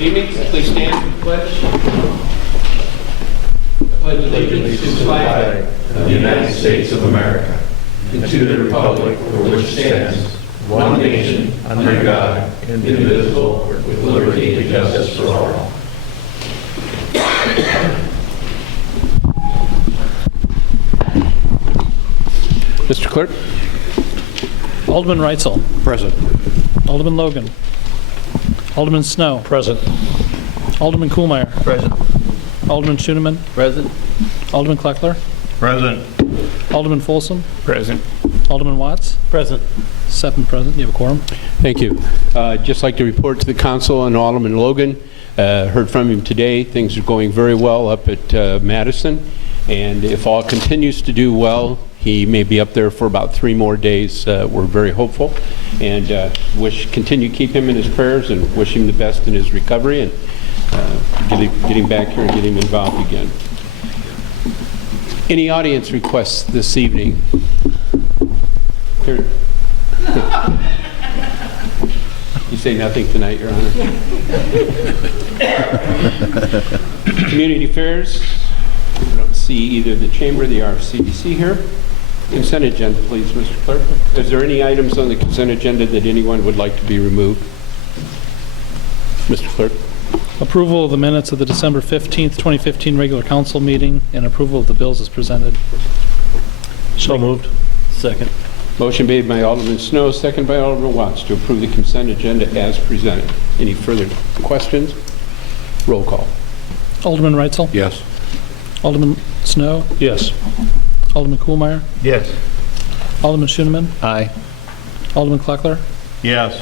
Good evening. Please stand for the pledge. I pledge allegiance to the flag of the United States of America and to the republic for which it stands, one nation, under God, indivisible, with liberty and justice for all. Mr. Clerk. Alderman Reitzel. Present. Alderman Logan. Alderman Snow. Present. Alderman Kuhlmeyer. Present. Alderman Schoenemann. Present. Alderman Kleckler. Present. Alderman Folsom. Present. Alderman Watts. Present. 7 present. You have a quorum. Thank you. Just like to report to the council on Alderman Logan. Heard from him today. Things are going very well up at Madison. And if all continues to do well, he may be up there for about 3 more days. We're very hopeful and continue to keep him in his prayers and wish him the best in his recovery and get him back here and get him involved again. Any audience requests this evening? Here. You say nothing tonight, Your Honor. Community affairs. I don't see either the Chamber or the RCDC here. Consent agenda, please, Mr. Clerk. Is there any items on the consent agenda that anyone would like to be removed? Mr. Clerk. Approval of the minutes of the December 15th, 2015 regular council meeting and approval of the bills as presented. So moved. Second. Motion made by Alderman Snow, second by Alderman Watts to approve the consent agenda as presented. Any further questions? Roll call. Alderman Reitzel. Yes. Alderman Snow. Yes. Alderman Kuhlmeyer. Yes. Alderman Schoenemann. Aye. Alderman Kleckler. Yes.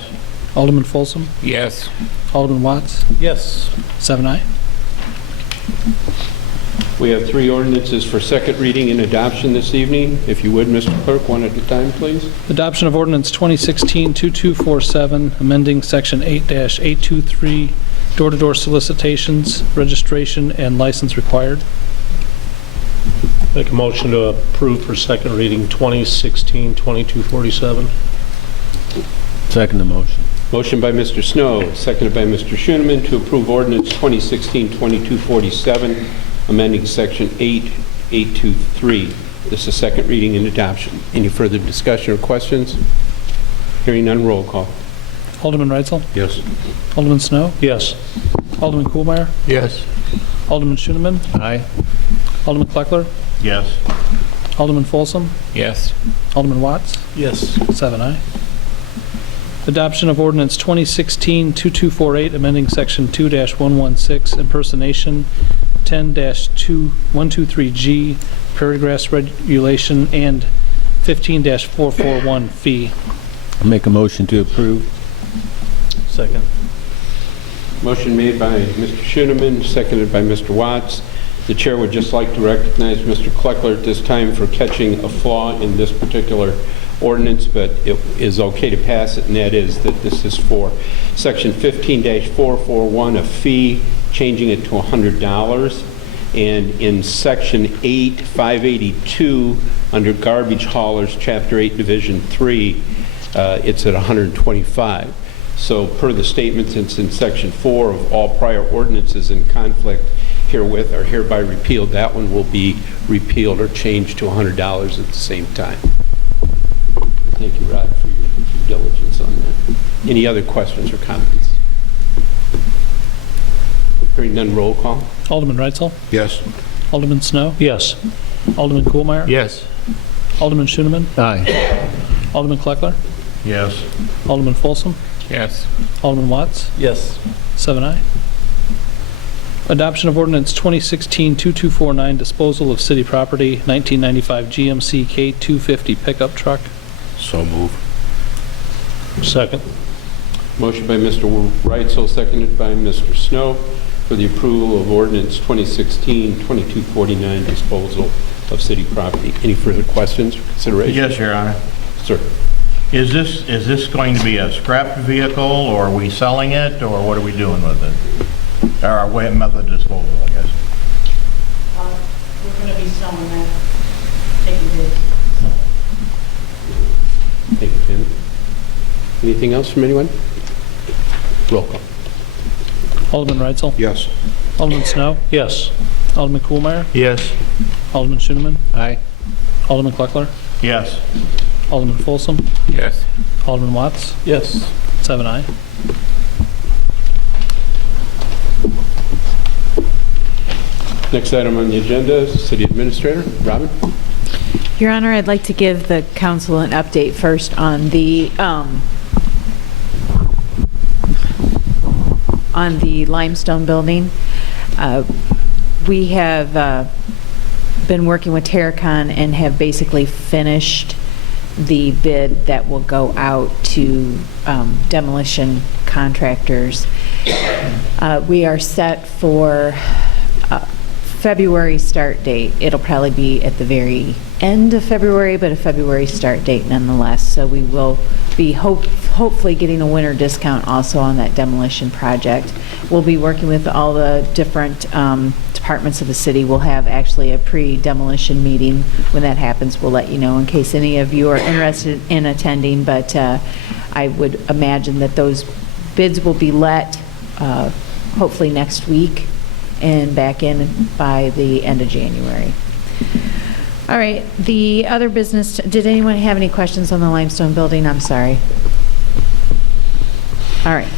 Alderman Folsom. Yes. Alderman Watts. Yes. 7 aye. We have 3 ordinances for second reading and adoption this evening. If you would, Mr. Clerk, one at a time, please. Adoption of ordinance 2016-2247, amending section 8-823, door-to-door solicitations, registration, and license required. Make a motion to approve for second reading 2016-2247. Second the motion. Motion by Mr. Snow, seconded by Mr. Schoenemann to approve ordinance 2016-2247, amending section 8-823. This is second reading and adoption. Any further discussion or questions? Hearing none, roll call. Alderman Reitzel. Yes. Alderman Snow. Yes. Alderman Kuhlmeyer. Yes. Alderman Schoenemann. Aye. Alderman Kleckler. Yes. Alderman Folsom. Yes. Alderman Watts. Yes. 7 aye. Adoption of ordinance 2016-2248, amending section 2-116, impersonation, 10-123G, paragraphs regulation, and 15-441 fee. I'll make a motion to approve. Second. Motion made by Mr. Schoenemann, seconded by Mr. Watts. The chair would just like to recognize Mr. Kleckler at this time for catching a flaw in this particular ordinance, but it is okay to pass it, and that is that this is for section 15-441, a fee, changing it to $100. And in section 8-582, under garbage haulers, chapter 8, division 3, it's at $125. So per the statements, it's in section 4 of all prior ordinances in conflict herewith are hereby repealed. That one will be repealed or changed to $100 at the same time. Thank you, Rod, for your due diligence on that. Any other questions or comments? Hearing none, roll call. Alderman Reitzel. Yes. Alderman Snow. Yes. Alderman Kuhlmeyer. Yes. Alderman Schoenemann. Aye. Alderman Kleckler. Yes. Alderman Folsom. Yes. Alderman Watts. Yes. 7 aye. Adoption of ordinance 2016-2249, disposal of city property, 1995 GMC K250 pickup truck. So move. Second. Motion by Mr. Reitzel, seconded by Mr. Snow for the approval of ordinance 2016-2249, disposal of city property. Any further questions or consideration? Yes, Your Honor. Sir. Is this going to be a scrap vehicle, or are we selling it, or what are we doing with it? Or our way method of disposal, I guess. We're going to be selling that, taking bids. Thank you, Tim. Anything else from anyone? Roll call. Alderman Reitzel? Yes. Alderman Snow? Yes. Alderman Koolmeyer? Yes. Alderman Schoeneman? Aye. Alderman Kleckler? Yes. Alderman Folsom? Yes. Alderman Watts? Yes. 7 aye. Next item on the agenda is City Administrator. Robin? Your Honor, I'd like to give the council an update first on the limestone building. We have been working with Terracon and have basically finished the bid that will go out to demolition contractors. We are set for February start date. It'll probably be at the very end of February, but a February start date nonetheless. So we will be hopefully getting a winter discount also on that demolition project. We'll be working with all the different departments of the city. We'll have actually a pre-demolition meeting. When that happens, we'll let you know in case any of you are interested in attending, but I would imagine that those bids will be let hopefully next week and back in by the end of January. All right, the other business, did anyone have any questions on the limestone building? I'm sorry. All right.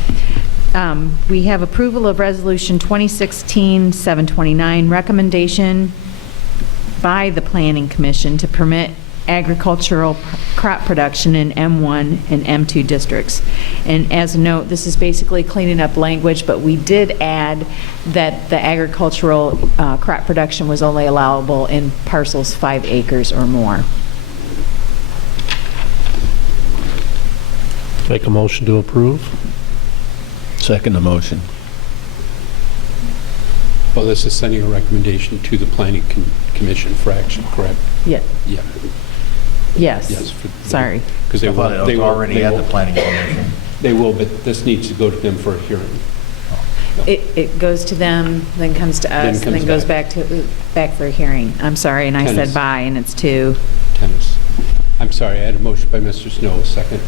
We have approval of Resolution 2016-729, recommendation by the Planning Commission to permit agricultural crop production in M1 and M2 districts. And as a note, this is basically cleaning up language, but we did add that the agricultural crop production was only allowable in parcels 5 acres or more. Make a motion to approve. Second the motion. Well, this is sending a recommendation to the Planning Commission for action, correct? Yeah. Yeah. Yes. Yes. Sorry. Because I thought it was already at the planning commission. They will, but this needs to go to them for a hearing. It goes to them, then comes to us, and then goes back for a hearing. I'm sorry, and I Tennis. said bye, and it's 2. Tennis. I'm sorry, I had a motion by Mr. Snow, a second.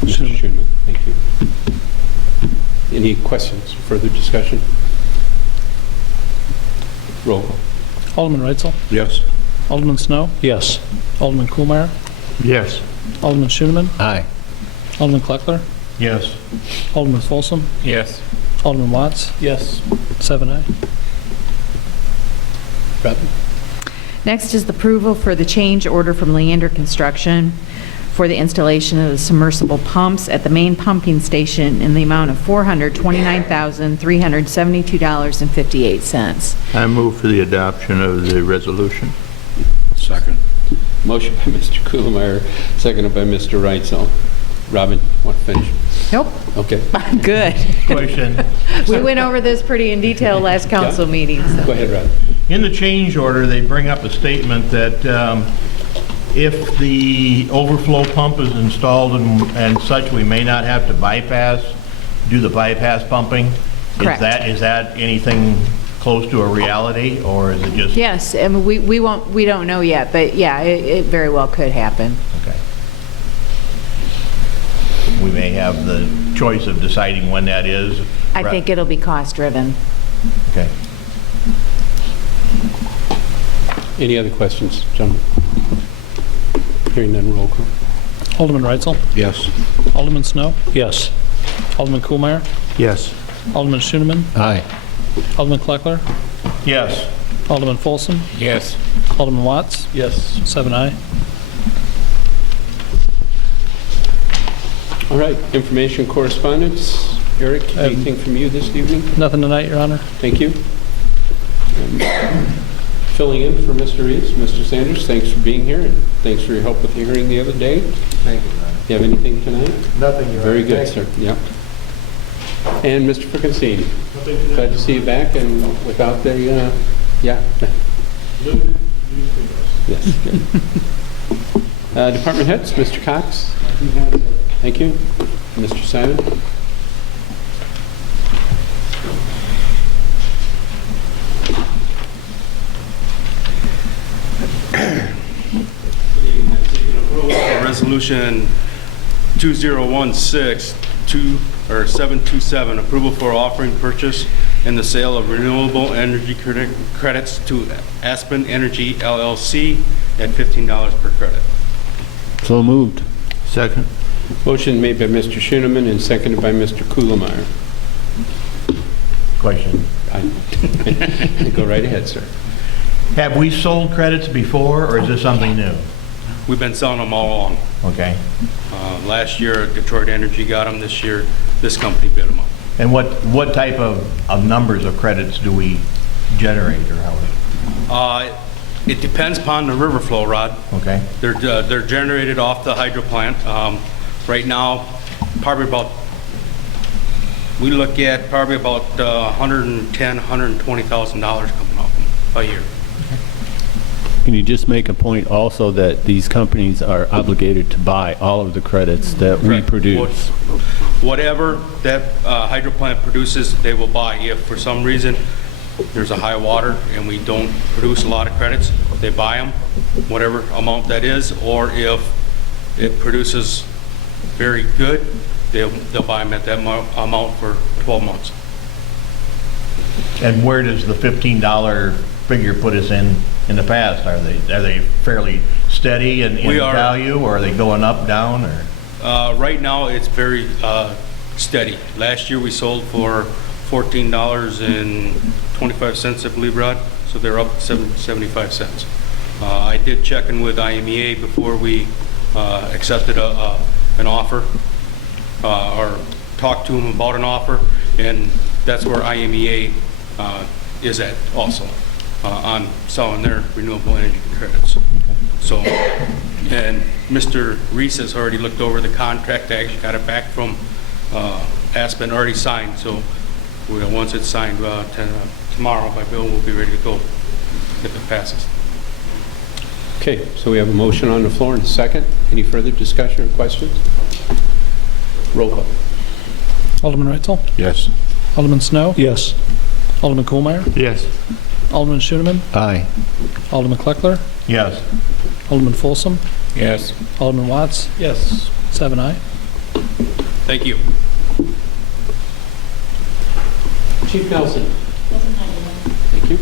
Mr. Schoeneman, thank you. Any questions, further discussion? Roll call. Alderman Reitzel? Yes. Alderman Snow? Yes. Alderman Koolmeyer? Yes. Alderman Schoeneman? Aye. Alderman Kleckler? Yes. Alderman Folsom? Yes. Alderman Watts? Yes. 7 aye. Robin? Next is the approval for the change order from Leander Construction for the installation of the submersible pumps at the main pumping station in the amount of $429,372.58. I move for the adoption of the resolution. Second. Motion by Mr. Kuhlmeyer, seconded by Mr. Reitzel. Robin, want to finish? Nope, Okay, I'm good. Question. We went over this pretty in detail last council meeting. so. go ahead, Robin. In the change order, they bring up a statement that if the overflow pump is installed and such, we may not have to do the bypass pumping. Correct. Is that anything close to a reality, or is it just? Yes, I mean, we don't know yet, but yeah, it very well could happen. Okay. We may have the choice of deciding when that is. I think it'll be cost-driven. Okay. Any other questions, gentlemen? Hearing none, roll call. Alderman Reitzel? Yes. Alderman Snow? Yes. Alderman Koolmeyer? Yes. Alderman Schoeneman? Aye. Alderman Kleckler? Yes. Alderman Folsom? Yes. Alderman Watts? Yes. 7 aye. All right, information correspondence. Eric, anything from you this evening? Nothing tonight, Your Honor. Thank you. Filling in for Mr. Reeves, Mr. Sanders, thanks for being here, and thanks for your help with the hearing the other day. Thank you, Your Honor. You have anything tonight? Nothing, Your Honor. Very good, Thank sir. Yep. And Mr. Frickenstein, glad to see you back, and without the, yeah. Yes, good. Department heads, Mr. Cox. Thank you. Mr. Simon. Resolution 2016-2 or 727, approval for offering, purchase, and the sale of renewable energy credits to Aspen Energy LLC at $15 per credit. So moved. Second. Motion made by Mr. Schoeneman and seconded by Mr. Kuhlmeyer. Question. Go right ahead, sir. Have we sold credits before, or is this something new? We've been selling them all along. Okay. Last year, Detroit Energy got them. This year, this company bid them up. And what type of numbers of credits do we generate, or how? It depends upon the river flow, Rod. Okay. They're generated off the hydro plant. Right now, probably about, we look at probably about $110,000, $120,000 coming off them a year. Can you just make a point also that these companies are obligated to buy all of the credits that we Correct. produce? Whatever that hydro plant produces, they will buy. If for some reason there's a high water and we don't produce a lot of credits, they buy them, whatever amount that is, or if it produces very good, they'll buy them at that amount for 12 months. And where does the $15 figure put us in the past? Are they fairly steady in value, or are they going up, down, or? Right now, it's very steady. Last year, we sold for $14.25, I believe, Rod, so they're up 75 cents. I did check in with IMEA before we accepted an offer, or talked to them about an offer, and that's where IMEA is at also, on selling their renewable energy credits. So, and Mr. Reese has already looked over the contract. I actually got it back from Aspen, already signed, so once it's signed tomorrow by Bill, we'll be ready to go if it passes. Okay, so we have a motion on the floor and a second. Any further discussion or questions? Roll call. Alderman Reitzel? Yes. Alderman Snow? Yes. Alderman Kohlmeyer? Yes. Alderman Schoeneman? Aye. Alderman Kleckler? Yes. Alderman Folsom? Yes. Alderman Watts? Yes. 7 aye. Thank you. Chief Nelson. Thank you.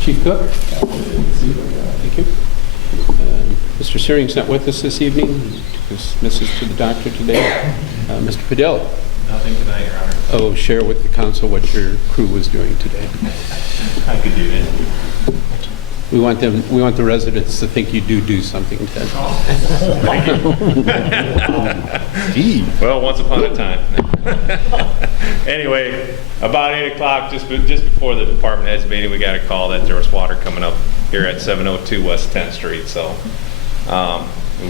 Chief Cook. Thank you. Mr. Searing's not with us this evening. He took his missus to the doctor today. Mr. Padilla. Nothing tonight, Your Honor. Oh, share with the council what your crew was doing today. I could do that. We want the residents to think you do something, Ted. Well, once upon a time. Anyway, about 8 o'clock, just before the department heads meeting, we got a call that there was water coming up here at 702 West 10th Street. So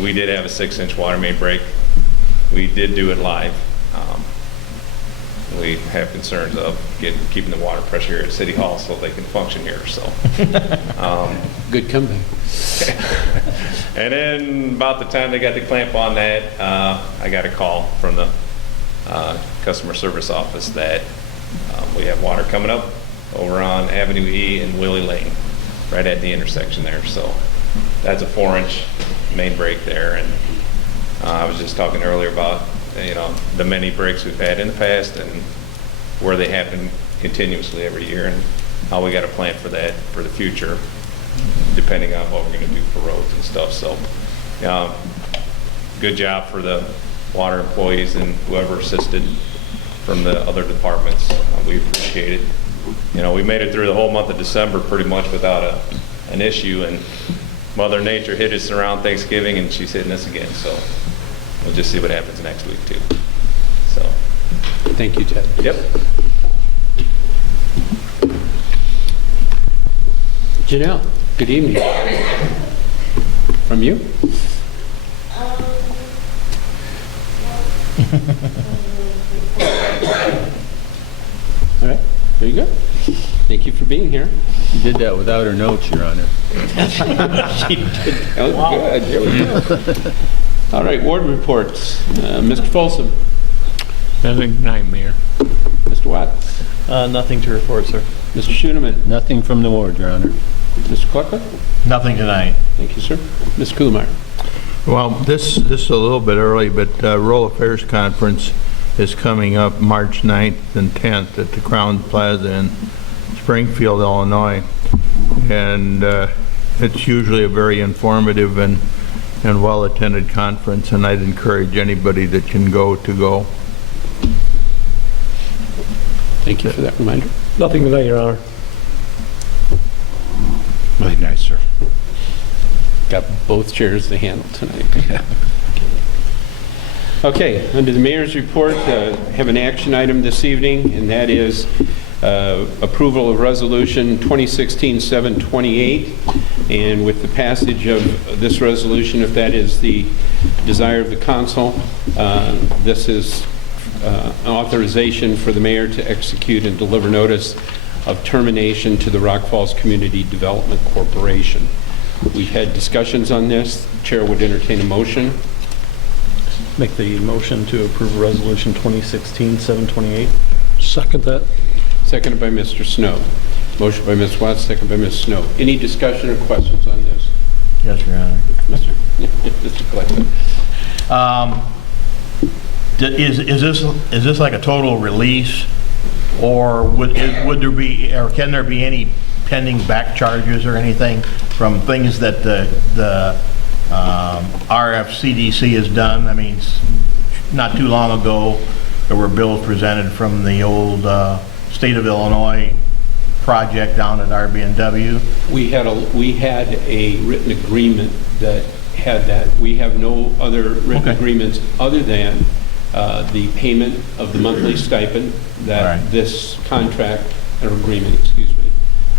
we did have a 6-inch water main break. We did do it live. We have concerns of keeping the water pressure here at City Hall so they can function here. So, Good comeback. and then about the time they got the clamp on that, I got a call from the customer service office that we have water coming up over on Avenue E and Willie Lane, right at the intersection there. So that's a 4-inch main break there, and I was just talking earlier about the many breaks we've had in the past and where they happen continuously every year, and how we got a plan for that for the future, depending on what we're going to do for roads and stuff. So good job for the water employees and whoever assisted from the other departments. We appreciate it. We made it through the whole month of December pretty much without an issue, and Mother Nature hit us around Thanksgiving, and she's hitting us again. So we'll just see what happens next week too. So, Thank you, Ted. yep. Janelle, good evening. From you? All right, there you go. Thank you for being here. You did that without her notes, Your Honor. That was good. There we go. All right, ward reports. Mr. Folsom. Nothing tonight, Mayor. Mr. Watts. Nothing to report, sir. Mr. Schoeneman. Nothing from the ward, Your Honor. Mr. Clucker. Nothing tonight. Thank you, sir. Ms. Kuhlmeyer. Well, this is a little bit early, but Rural Affairs Conference is coming up March 9th and 10th at the Crown Plaza in Springfield, Illinois. And it's usually a very informative and well-attended conference, and I'd encourage anybody that can go to go. Thank you for that reminder. Nothing tonight, Your Honor. Very nice, sir. Got both chairs to handle tonight. Okay, under the mayor's report, have an action item this evening, and that is approval of resolution 2016-728. And with the passage of this resolution, if that is the desire of the council, this is an authorization for the mayor to execute and deliver notice of termination to the Rock Falls Community Development Corporation. We've had discussions on this. The chair would entertain a motion. Make the motion to approve Resolution 2016-728. Second that. Seconded by Mr. Snow. Motion by Ms. Watts, second by Ms. Snow. Any discussion or questions on this? Yes, Your Honor. Mr. Collector. Is this like a total release, or would there be, or can there be any pending back charges or anything from things that the RFCDC has done? I mean, not too long ago, there were bills presented from the old State of Illinois project down at RB&W. We had a written agreement that had that. We have no other written agreements other than the payment of the monthly stipend that this contract, or agreement, excuse me,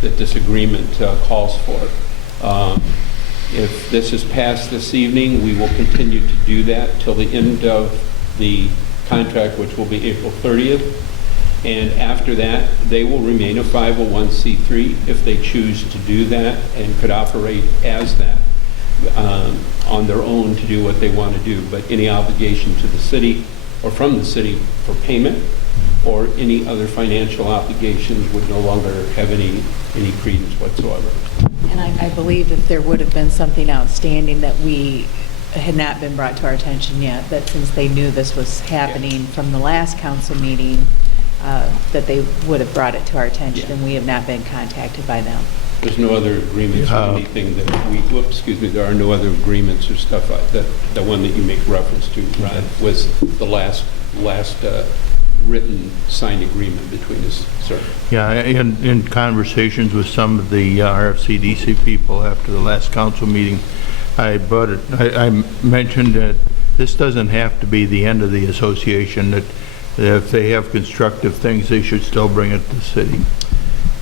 that this agreement calls for. If this is passed this evening, we will continue to do that till the end of the contract, which will be April 30th. And after that, they will remain a 501c3 if they choose to do that and could operate as that on their own to do what they want to do. But any obligation to the city or from the city for payment or any other financial obligations would no longer have any credence whatsoever. And I believe if there would have been something outstanding that we had not been brought to our attention yet, that since they knew this was happening from the last council meeting, that they would have brought it to our attention, and we have not been contacted by them. There's no other agreements or anything that there are no other agreements or stuff like that. The one that you make reference to, Rod, was the last written signed agreement between us, sir. Yeah, in conversations with some of the RFCDC people after the last council meeting, I mentioned that this doesn't have to be the end of the association, that if they have constructive things, they should still bring it to the city.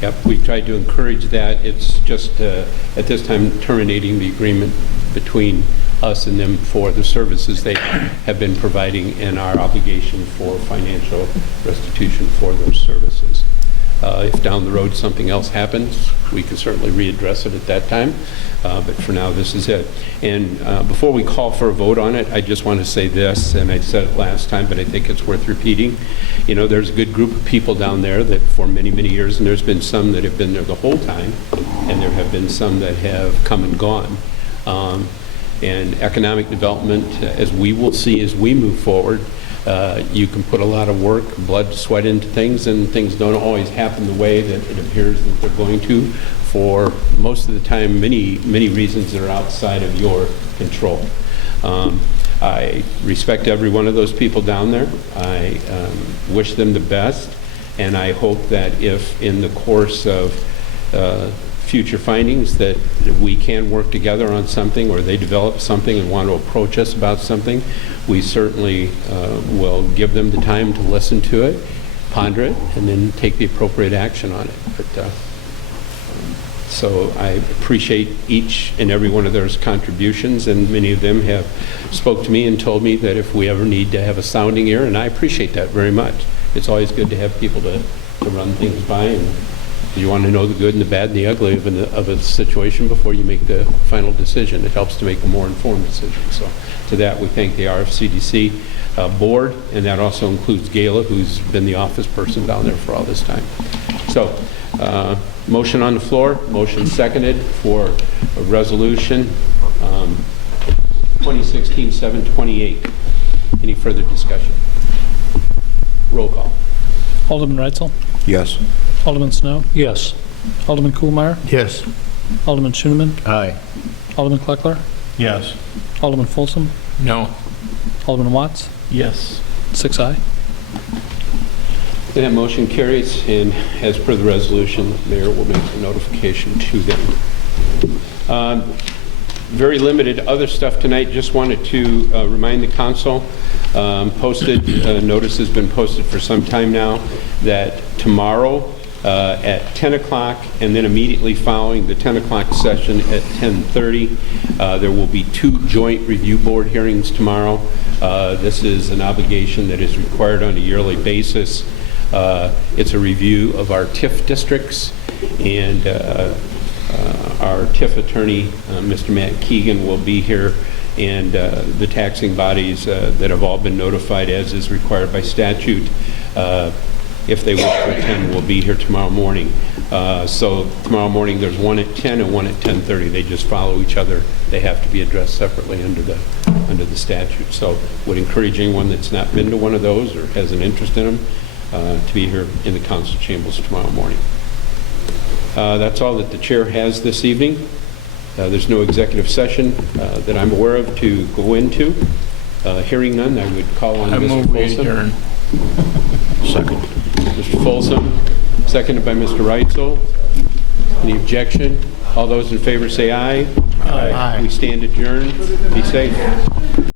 Yep, we tried to encourage that. It's just, at this time, terminating the agreement between us and them for the services they have been providing and our obligation for financial restitution for those services. If down the road something else happens, we can certainly readdress it at that time. But for now, this is it. And before we call for a vote on it, I just want to say this, and I said it last time, but I think it's worth repeating. You know, there's a good group of people down there that for many, many years, and there's been some that have been there the whole time, and there have been some that have come and gone. And economic development, as we will see as we move forward, you can put a lot of work, blood, sweat into things, and things don't always happen the way that it appears that they're going to, for most of the time, many reasons that are outside of your control. I respect every one of those people down there. I wish them the best, and I hope that if in the course of future findings that we can work together on something, or they develop something and want to approach us about something, we certainly will give them the time to listen to it, ponder it, and then take the appropriate action on it. But, so I appreciate each and every one of those contributions, and many of them have spoke to me and told me that if we ever need to have a sounding ear, and I appreciate that very much. It's always good to have people to run things by, and you want to know the good and the bad and the ugly of a situation before you make the final decision. It helps to make a more informed decision. So to that, we thank the RFCDC board, and that also includes Gayla, who's been the office person down there for all this time. So motion on the floor, motion seconded for a resolution 2016-728. 2016-728. Any further discussion? Roll call. Alderman Reitzel? Yes. Alderman Snow? Yes. Alderman Kuhlmeyer? Yes. Alderman Schoeneman? Aye. Alderman Kleckler? Yes. Alderman Folsom? No. Alderman Watts? Yes. 6 aye. That motion carries, and as per the resolution, the mayor will make the notification to them. Very limited other stuff tonight. Just wanted to remind the council, notice has been posted for some time now, that tomorrow at 10 o'clock and then immediately following the 10 o'clock session at 10:30, there will be 2 joint review board hearings tomorrow. This is an obligation that is required on a yearly basis. It's a review of our TIF districts, and our TIF attorney, Mr. Matt Keegan, will be here, and the taxing bodies that have all been notified, as is required by statute, if they wish to attend, will be here tomorrow morning. So tomorrow morning, there's one at 10 and one at 10:30. They just follow each other. They have to be addressed separately under the statute. So would encourage anyone that's not been to one of those or has an interest in them to be here in the council chambers tomorrow morning. That's all that the chair has this evening. There's no executive session that I'm aware of to go into. Hearing none, I would call on Mr. Folsom. Second. Mr. Folsom, seconded by Mr. Reitzel. Any objection? All those in favor say aye. Aye. We stand adjourned. Be safe.